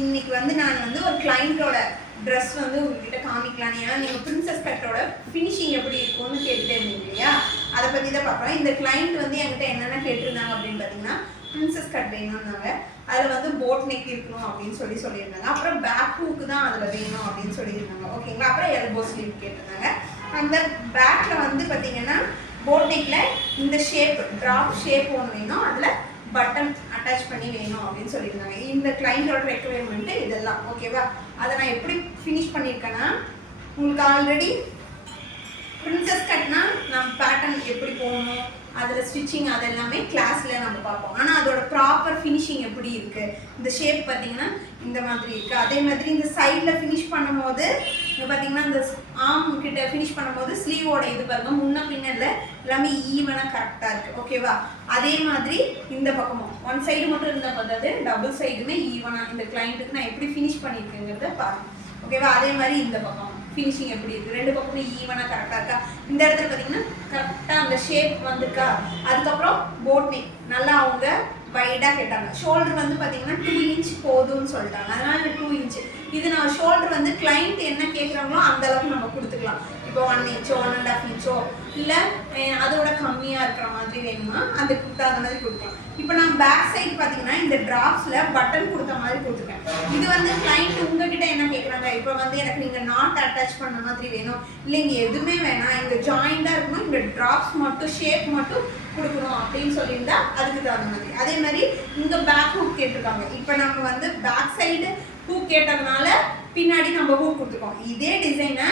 இன்னைக்கு வந்து நான் வந்து ஒரு கிளைண்டோட ட்ரெஸ் வந்து உங்ககிட்ட காமிக்கலாம். ஏன்னா நீங்கள் பிரின்சஸ் கட்டோட ஃபினிஷிங் எப்படி இருக்கும்னு கேட்டுட்டே இருந்தீங்க இல்லையா, அதை பற்றி தான் பார்க்குறோம். இந்த கிளைண்ட் வந்து என்கிட்ட என்னென்ன கேட்டிருந்தாங்க அப்படின்னு பார்த்தீங்கன்னா, பிரின்சஸ் கட் வேணும்னாங்க, அதில் வந்து போட் நெக் இருக்கணும் அப்படின்னு சொல்லியிருந்தாங்க. அப்புறம் பேக் ஹூக்கு தான் அதில் வேணும் அப்படின்னு சொல்லியிருந்தாங்க. ஓகேங்களா. அப்புறம் எல்போ ஸ்லீவ் கேட்டிருந்தாங்க. அந்த பேக்கில் வந்து பார்த்தீங்கன்னா போட் நெக்கில் இந்த ஷேப் ட்ராப் ஷேப் ஒன்று வேணும், அதில் பட்டன் அட்டாச் பண்ணி வேணும் அப்படின்னு சொல்லியிருந்தாங்க. இந்த கிளைண்டோட ரெக்குவயர்மெண்ட்டு இதெல்லாம். ஓகேவா. அதை நான் எப்படி ஃபினிஷ் பண்ணியிருக்கேன்னா, உங்களுக்கு ஆல்ரெடி பிரின்சஸ் கட்னா நம்ம பேட்டர்ன் எப்படி போகணும், அதில் ஸ்டிச்சிங் அது எல்லாமே கிளாஸில் நம்ம பார்ப்போம். ஆனால் அதோட ப்ராப்பர் ஃபினிஷிங் எப்படி இருக்குது, இந்த ஷேப் பார்த்தீங்கன்னா இந்த மாதிரி இருக்குது. அதே மாதிரி இந்த சைடில் ஃபினிஷ் பண்ணும்போது இங்கே பார்த்தீங்கன்னா இந்த ஆர்ம் கிட்ட ஃபினிஷ் பண்ணும்போது ஸ்லீவோட இது பாருங்க முன்ன பின்னல்ல எல்லாமே ஈவனாக கரெக்டாக இருக்குது. ஓகேவா. அதே மாதிரி இந்த பக்கமும் ஒன் சைடு மட்டும் இருந்தால் பார்த்தாது, டபுள் சைடுமே ஈவனாக இந்த கிளைண்ட்டுக்கு நான் எப்படி ஃபினிஷ் பண்ணியிருக்கேங்கிறத பாருங்கள். ஓகேவா. அதே மாதிரி இந்த பக்கம் ஃபினிஷிங் எப்படி இருக்குது, ரெண்டு பக்கமே ஈவனாக கரெக்டாக இருக்கா. இந்த இடத்துல பார்த்தீங்கன்னா கரெக்டாக அந்த ஷேப் வந்துருக்கா. அதுக்கப்புறம் போட் நெக் நல்லா அவங்க வைடாக கேட்டாங்க. ஷோல்டர் வந்து பார்த்தீங்கன்னா 2 இன்ச் போதும்னு சொல்லிட்டாங்க. அதனால 2 இன்ச் இது நான் ஷோல்டர் வந்து கிளைண்ட் என்ன கேட்குறாங்களோ அந்த அளவுக்கு நம்ம கொடுத்துக்கலாம். இப்போ 1 இன்ச்சோ 1.5 இன்ச்சோ இல்லை அதோட கம்மியாக இருக்கிற மாதிரி வேணுமா அதுக்கு தகுந்த மாதிரி கொடுக்கலாம். இப்போ நான் பேக் சைடு பார்த்தீங்கன்னா இந்த ட்ராப்ஸில் பட்டன் கொடுத்த மாதிரி கொடுத்துருக்கேன். இது வந்து கிளைண்ட் உங்ககிட்ட என்ன கேட்குறாங்க, இப்போ வந்து எனக்கு நீங்கள் நாட் அட்டாச் பண்ண மாதிரி வேணும், இல்லை இங்கே எதுவுமே வேணாம், இங்கே ஜாயிண்டாக இருக்கணும், இந்த ட்ராப்ஸ் மட்டும் ஷேப் மட்டும் கொடுக்கணும் அப்படின்னு சொல்லியிருந்தா அதுக்கு தகுந்த மாதிரி. அதே மாதிரி இங்கே பேக் ஹூக் கேட்டிருக்காங்க. இப்போ நம்ம வந்து பேக் சைடு ஹூக் கேட்டதுனால பின்னாடி நம்ம ஹூக் கொடுத்துருக்கோம். இதே டிசைனை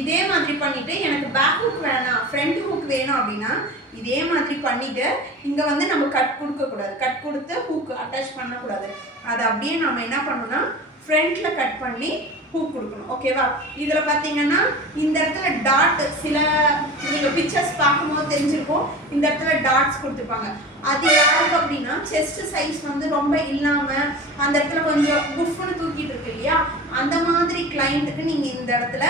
இதே மாதிரி பண்ணிவிட்டு எனக்கு பேக் ஹூக் வேணாம் ஃப்ரண்ட் ஹூக் வேணும் அப்படின்னா இதே மாதிரி பண்ணிவிட்டு இங்கே வந்து நம்ம கட் கொடுக்கக்கூடாது, கட் கொடுத்து ஹூக் அட்டாச் பண்ணக்கூடாது. அதை அப்படியே நம்ம என்ன பண்ணணும்னா ஃப்ரண்ட்டில் கட் பண்ணி ஹூக் கொடுக்கணும். ஓகேவா. இதில் பார்த்தீங்கன்னா இந்த இடத்துல டாட் சில நீங்கள் பிக்சர்ஸ் பார்க்கும்போது தெரிஞ்சிருக்கும், இந்த இடத்துல டாட்ஸ் கொடுத்துருப்பாங்க. அது யாருக்கு அப்படின்னா செஸ்ட் சைஸ் வந்து ரொம்ப இல்லாமல் அந்த இடத்துல கொஞ்சம் புஃப்னு தூக்கிட்டு இருக்கு இல்லையா, அந்த மாதிரி கிளைண்ட்டுக்கு நீங்கள் இந்த இடத்துல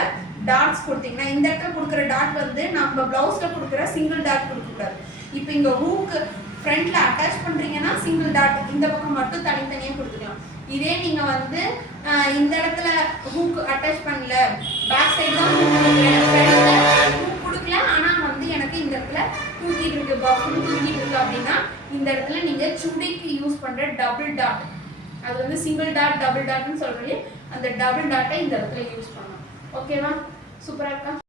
டாட்ஸ் கொடுத்தீங்கன்னா, இந்த இடத்துல கொடுக்குற டாட் வந்து நம்ம ப்ளவுஸில் கொடுக்குற சிங்கிள் டாட் கொடுக்கக்கூடாது. இப்போ இங்கே ஹூக்கு ஃப்ரண்ட்டில் அட்டாச் பண்ணுறீங்கன்னா சிங்கிள் டாட் இந்த பக்கம் மட்டும் தனித்தனியாக கொடுத்துக்கலாம். இதே நீங்கள் வந்து இந்த இடத்துல ஹூக் அட்டாச் பண்ணல, பேக் சைடு தான் ஹூக் கொடுக்கல, ஆனால் வந்து எனக்கு இந்த இடத்துல தூக்கிட்டு இருக்கு பஃப்னு தூக்கிட்டு இருக்கு அப்படின்னா இந்த இடத்துல நீங்கள் சுடிக்கு யூஸ் பண்ணுற டபுள் டாட், அது வந்து சிங்கிள் டாட் டபுள் டாட்னு சொல்கிறீங்க, அந்த டபுள் டாட்டை இந்த இடத்துல யூஸ் பண்ணணும். ஓகேவா. சூப்பராக இருக்கா.